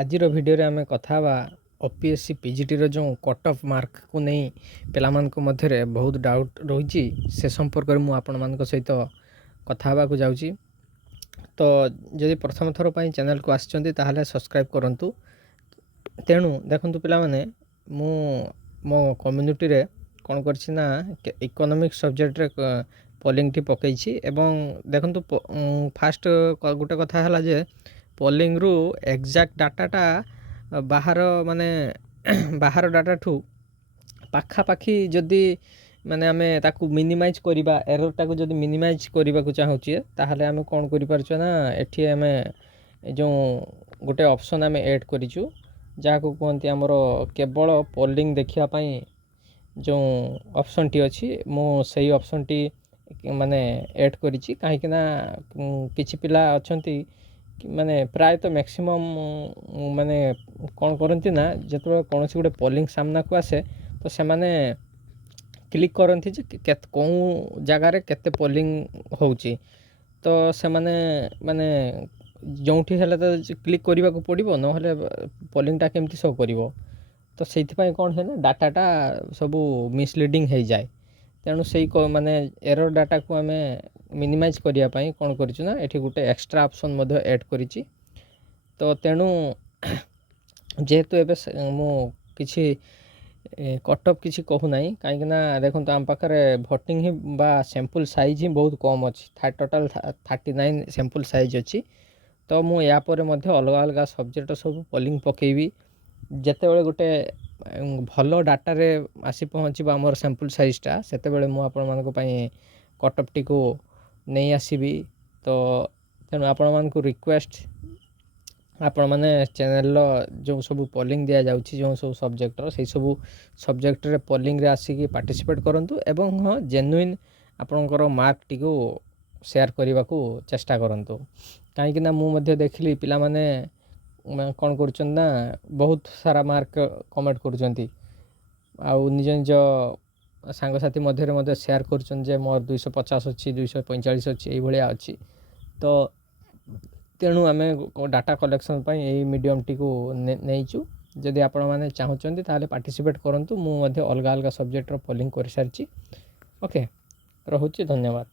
ଆଜିର ଭିଡ଼ିଓରେ ଆମେ କଥା ହେବା OPSC PGTର ଯେଉଁ କଟ୍ ଅଫ୍ ମାର୍କକୁ ନେଇ ପିଲାମାନଙ୍କ ମଧ୍ୟରେ ବହୁତ ଡାଉଟ୍ ରହିଛି ସେ ସମ୍ପର୍କରେ ମୁଁ ଆପଣମାନଙ୍କ ସହିତ କଥା ହେବାକୁ ଯାଉଛି। ତ ଯଦି ପ୍ରଥମ ଥର ପାଇଁ ଚ୍ୟାନେଲକୁ ଆସିଛନ୍ତି ତାହେଲେ ସବସ୍କ୍ରାଇବ୍ କରନ୍ତୁ। ତେଣୁ ଦେଖନ୍ତୁ ପିଲାମାନେ, ମୁଁ ମୋ କମ୍ୟୁନିଟିରେ କ'ଣ କରିଛି ନା ଇକୋନୋମିକ୍ସ ସବଜେକ୍ଟରେ ପୋଲିଂଟି ପକାଇଛି। ଏବଂ ଦେଖନ୍ତୁ ଫାଷ୍ଟ ଗୋଟେ କଥା ହେଲା ଯେ ପୋଲିଂରୁ ଏକ୍ଜାକ୍ଟ ଡାଟାଟା ବାହାର ଡାଟାଠୁ ପାଖାପାଖି ଯଦି ଆମେ ତାକୁ ମିନିମାଇଜ୍ କରିବା, ଏରର୍ଟାକୁ ଯଦି ମିନିମାଇଜ୍ କରିବାକୁ ଚାହୁଁଛେ ତାହେଲେ ଆମେ କ'ଣ କରିପାରୁଛୁ ନା ଏଠି ଆମେ ଯେଉଁ ଗୋଟେ ଅପସନ୍ ଆମେ ଏଡ଼୍ କରିଛୁ, ଯାହାକୁ କୁହନ୍ତି ଆମର କେବଳ ପୋଲିଂ ଦେଖିବା ପାଇଁ ଯେଉଁ ଅପସନ୍ଟି ଅଛି, ମୁଁ ସେଇ ଅପସନ୍ଟି ଏଡ଼୍ କରିଛି। କାହିଁକିନା କିଛି ପିଲା ଅଛନ୍ତି ପ୍ରାୟତଃ ମ୍ୟାକ୍ସିମମ୍ କ'ଣ କରନ୍ତି ନା ଯେତେବେଳେ କୌଣସି ଗୋଟେ ପୋଲିଂ ସାମ୍ନାକୁ ଆସେ ତ ସେମାନେ କ୍ଲିକ୍ କରନ୍ତି ଯେ କେଉଁ ଜାଗାରେ କେତେ ପୋଲିଂ ହେଉଛି। ତ ସେମାନେ ଯେଉଁଠି ହେଲେ ତ କ୍ଲିକ୍ କରିବାକୁ ପଡ଼ିବ, ନହେଲେ ପୋଲିଂଟା କେମିତି ଶୋ କରିବ। ତ ସେଇଥିପାଇଁ କ'ଣ ହୁଏ ନା ଡାଟାଟା ସବୁ ମିସଲିଡ଼ିଂ ହେଇଯାଏ। ତେଣୁ ସେଇ ଏରର୍ ଡାଟାକୁ ଆମେ ମିନିମାଇଜ୍ କରିବା ପାଇଁ କ'ଣ କରିଛୁ ନା ଏଠି ଗୋଟେ ଏକ୍ସଟ୍ରା ଅପସନ୍ ମଧ୍ୟ ଏଡ଼୍ କରିଛି। ତ ତେଣୁ ଯେହେତୁ ଏବେ ମୁଁ କିଛି କଟ୍ ଅଫ୍ କିଛି କହୁନାହିଁ, କାହିଁକିନା ଦେଖନ୍ତୁ ଆମ ପାଖରେ ଭୋଟିଂ ହିଁ ବା ସ୍ୟାମ୍ପୁଲ୍ ସାଇଜ୍ ହିଁ ବହୁତ କମ୍ ଅଛି। ଟୋଟାଲ୍ 39 ସ୍ୟାମ୍ପୁଲ୍ ସାଇଜ୍ ଅଛି। ତ ମୁଁ ୟା ପରେ ମଧ୍ୟ ଅଲଗା ଅଲଗା ସବଜେକ୍ଟ ସବୁ ପୋଲିଂ ପକାଇବି। ଯେତେବେଳେ ଗୋଟେ ଭଲ ଡାଟାରେ ଆସି ପହଞ୍ଚିବ ଆମର ସ୍ୟାମ୍ପୁଲ୍ ସାଇଜ୍ଟା, ସେତେବେଳେ ମୁଁ ଆପଣମାନଙ୍କ ପାଇଁ କଟ୍ ଅଫ୍ଟିକୁ ନେଇ ଆସିବି। ତ ତେଣୁ ଆପଣମାନଙ୍କୁ ରିକ୍ୱେଷ୍ଟ, ଆପଣମାନେ ଚ୍ୟାନେଲର ଯେଉଁ ସବୁ ପୋଲିଂ ଦିଆଯାଉଛି ଯେଉଁ ସବୁ ସବଜେକ୍ଟର, ସେଇ ସବୁ ସବଜେକ୍ଟରେ ପୋଲିଂରେ ଆସିକି ପାର୍ଟିସିପେଟ୍ କରନ୍ତୁ। ଏବଂ ହଁ, ଜେନୁଇନ୍ ଆପଣଙ୍କର ମାର୍କଟିକୁ ସେୟାର କରିବାକୁ ଚେଷ୍ଟା କରନ୍ତୁ। କାହିଁକିନା ମୁଁ ମଧ୍ୟ ଦେଖିଲି ପିଲାମାନେ କ'ଣ କରୁଛନ୍ତି ନା ବହୁତ ସାରା ମାର୍କ କମେଣ୍ଟ କରୁଛନ୍ତି, ଆଉ ନିଜ ନିଜ ସାଙ୍ଗସାଥି ମଧ୍ୟରେ ମଧ୍ୟ ସେୟାର କରୁଛନ୍ତି ଯେ ମୋର 250 ଅଛି, 245 ଅଛି, ଏଇଭଳିଆ ଅଛି। ତ ତେଣୁ ଆମେ ଡାଟା କଲେକ୍ସନ୍ ପାଇଁ ଏଇ ମିଡ଼ିୟମଟିକୁ ନେଇଛୁ। ଯଦି ଆପଣମାନେ ଚାହୁଁଛନ୍ତି ତାହେଲେ ପାର୍ଟିସିପେଟ୍ କରନ୍ତୁ। ମୁଁ ମଧ୍ୟ ଅଲଗା ଅଲଗା ସବଜେକ୍ଟର ପୋଲିଂ କରିସାରିଛି। ଓକେ, ରହୁଛି, ଧନ୍ୟବାଦ।